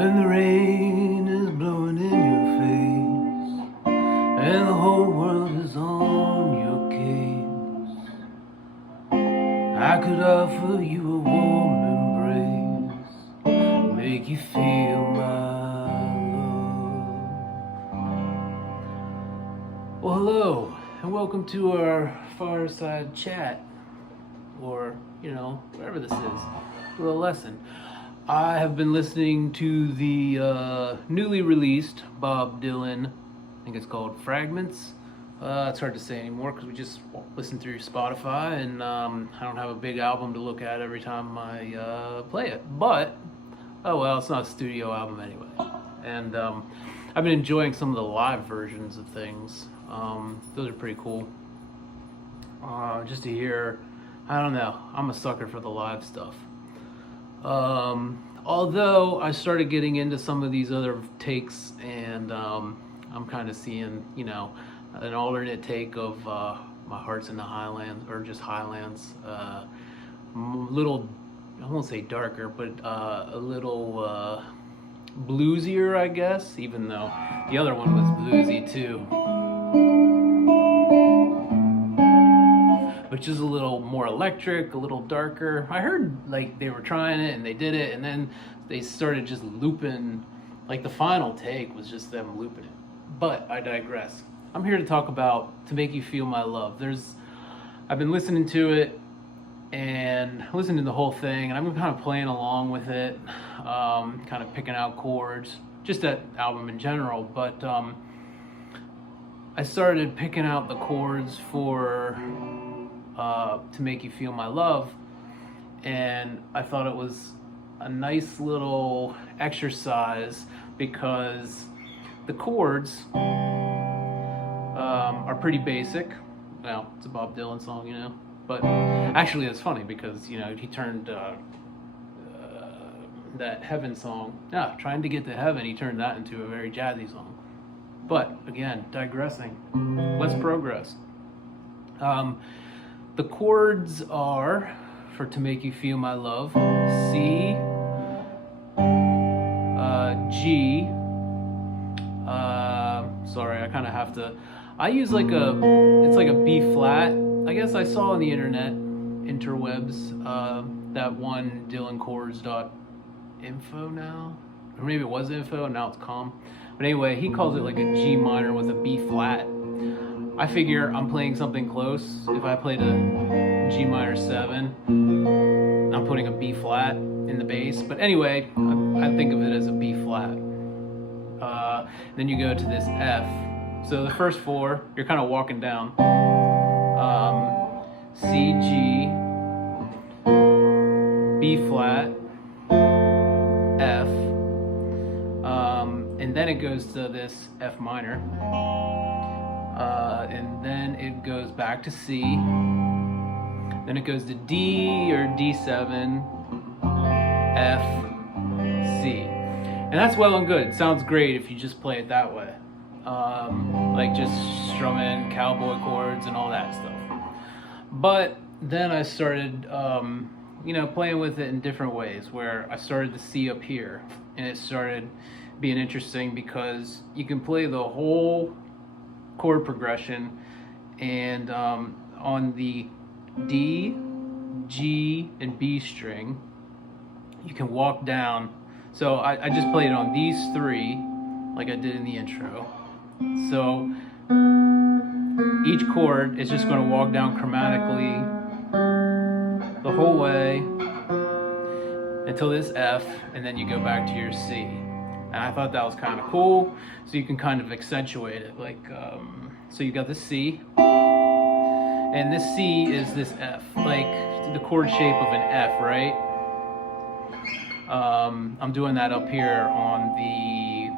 When the rain is blowing in your face and the whole world is on your case, I could offer you a warm embrace, make you feel my love. Well, hello, and welcome to our fireside chat, or, whatever this is, a little lesson. I have been listening to the newly released Bob Dylan, I think it's called Fragments. It's hard to say anymore because we just listen through Spotify, and I don't have a big album to look at every time I play it. But, oh well, it's not a studio album anyway. And I've been enjoying some of the live versions of things. Those are pretty cool. Just to hear, I don't know, I'm a sucker for the live stuff. Although I started getting into some of these other takes, and I'm kind of seeing, an alternate take of My Heart's in the Highlands, or just Highlands. Little, I won't say darker, but a little bluesier, I guess, even though the other one was bluesy too. Which is a little more electric, a little darker. I heard like they were trying it and they did it, and then they started just looping, like the final take was just them looping it. But I digress. I'm here to talk about To Make You Feel My Love. I've been listening to it and listening to the whole thing, and I've been kind of playing along with it, kind of picking out chords, just that album in general. But I started picking out the chords for To Make You Feel My Love, and I thought it was a nice little exercise because the chords are pretty basic. Well, it's a Bob Dylan song, but actually it's funny because he turned that Heaven song, Trying to Get to Heaven, he turned that into a very jazzy song. But again, digressing, let's progress. The chords are, for To Make You Feel My Love, C, G, sorry, I kind of have to, I use it's like a B flat. I guess I saw on the internet, interwebs, that one dylanchords.info now, or maybe it was info and now it's com. But anyway, he calls it like a G minor with a B flat. I figure I'm playing something close. If I played a G minor 7, I'm putting a B flat in the bass. But anyway, I think of it as a B flat. Then you go to this F. So the first four, you're kind of walking down. C, G, B flat, F. And then it goes to this F minor. And then it goes back to C. Then it goes to D or D7, F, C. And that's well and good. It sounds great if you just play it that way. Like just strumming cowboy chords and all that stuff. But then I started, playing with it in different ways, where I started to see up here, and it started being interesting because you can play the whole chord progression, and on the D, G, and B string, you can walk down. So I just played it on these three, like I did in the intro. So each chord is just going to walk down chromatically the whole way until this F, and then you go back to your C. And I thought that was kind of cool, so you can kind of accentuate it. Like, so you got this C, and this C is this F, like the chord shape of an F, right? I'm doing that up here on the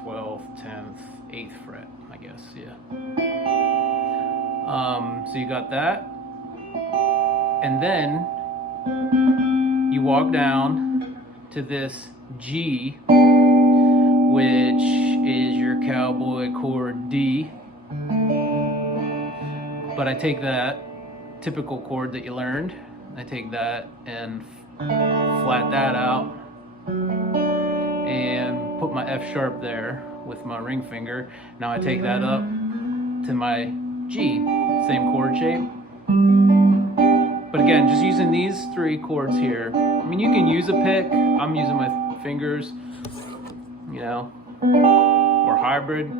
12th, 10th, 8th fret, I guess, yeah. So you got that, and then you walk down to this G, which is your cowboy chord D. But I take that typical chord that you learned, I take that and flat that out, and put my F sharp there with my ring finger. Now I take that up to my G, same chord shape. But again, just using these 3 chords here. I mean, you can use a pick. I'm using my fingers, you know, or hybrid.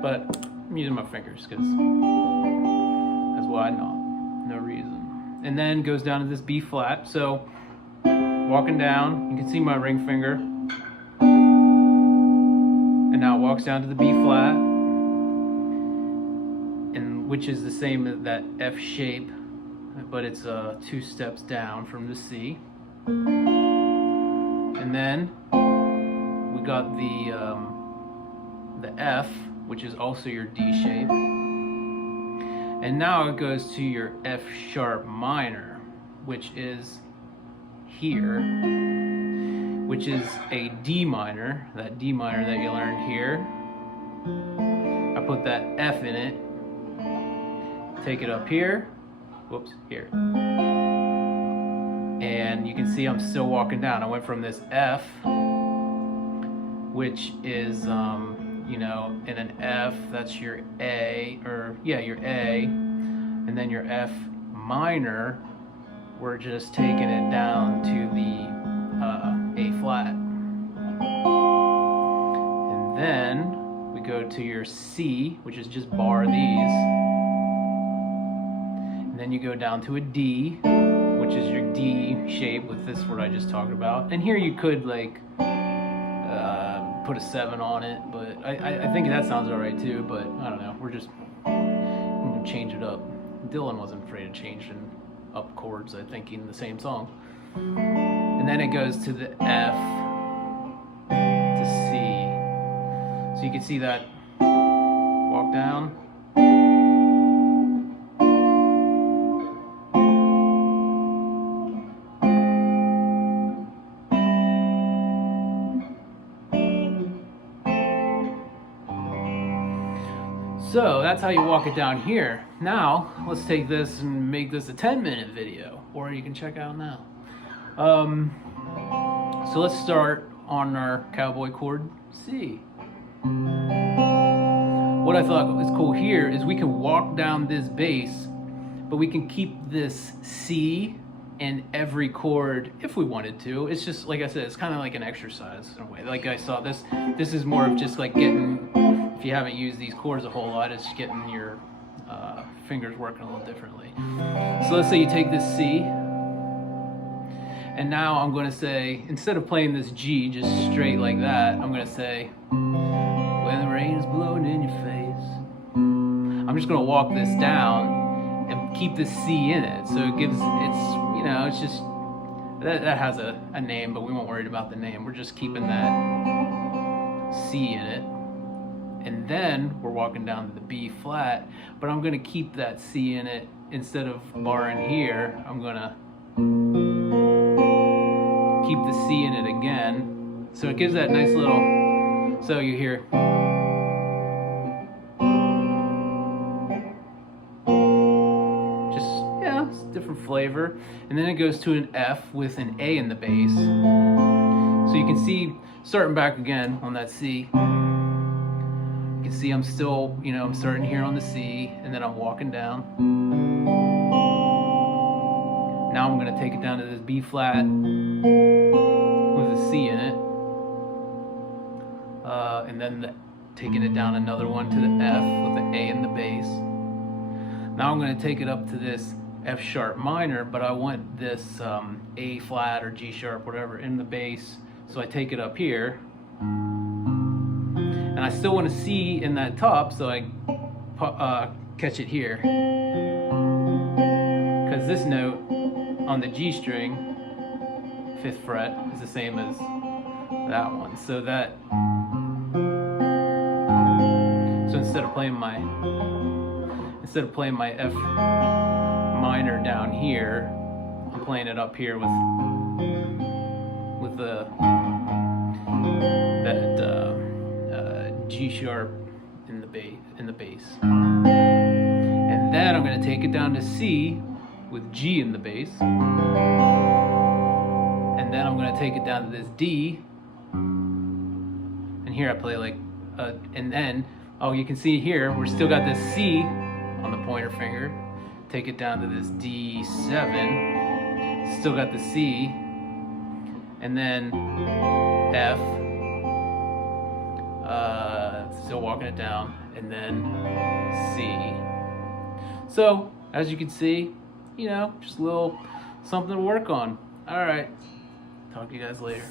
But I'm using my fingers because that's why not. No reason. And then goes down to this B flat. So walking down, you can see my ring finger. And now it walks down to the B flat, and which is the same as that F shape, but it's 2 steps down from the C. And then we got the F, which is also your D shape. And now it goes to your F sharp minor, which is here, which is a D minor, that D minor that you learned here. I put that F in it, take it up here, whoops, here. And you can see I'm still walking down. I went from this F, which is, you know, in an F, that's your A, or yeah, your A, and then your F minor, we're just taking it down to the A flat. And then we go to your C, which is just bar these. And then you go down to a D, which is your D shape with this word I just talked about. And here you could like put a 7 on it, but I think that sounds alright too, but I don't know, we're gonna change it up. Dylan wasn't afraid of changing up chords, I think, in the same song. And then it goes to the F to C. So you can see that walk down. So that's how you walk it down here. Now, let's take this and make this a 10-minute video, or you can check out now. So let's start on our cowboy chord C. What I thought was cool here is we can walk down this bass, but we can keep this C in every chord if we wanted to. It's just, like I said, it's kind of like an exercise in a way. Like I saw this is more of just like getting, if you haven't used these chords a whole lot, it's getting your fingers working a little differently. So let's say you take this C, and now I'm going to say, instead of playing this G just straight like that, I'm going to say, when the rain is blowing in your face. I'm just going to walk this down and keep the C in it. So it gives, it's, you know, it's just, that has a name, but we won't worry about the name. We're just keeping that C in it. And then we're walking down to the B flat, but I'm going to keep that C in it. Instead of barring here, I'm going to keep the C in it again. So it gives that nice little, so you hear, just, yeah, it's a different flavor. And then it goes to an F with an A in the bass. So you can see, starting back again on that C, you can see I'm still, you know, I'm starting here on the C, and then I'm walking down. Now I'm going to take it down to this B flat with a C in it. And then taking it down another one to the F with the A in the bass. Now I'm going to take it up to this F sharp minor, but I want this A flat or G sharp, whatever, in the bass. So I take it up here. And I still want a C in that top, so I catch it here. Because this note on the G string, 5th fret, is the same as that one. So that, so instead of playing my F minor down here, I'm playing it up here with the G sharp in the bass. And then I'm going to take it down to C with G in the bass. And and then I'm going to take it down to this D, and here I play like, and then, oh, you can see here, we're still got this C on the pointer finger, take it down to this D7, still got the C, and then F, still walking it down, and then C. So, as you can see, you know, just a little something to work on. All right, talk to you guys later.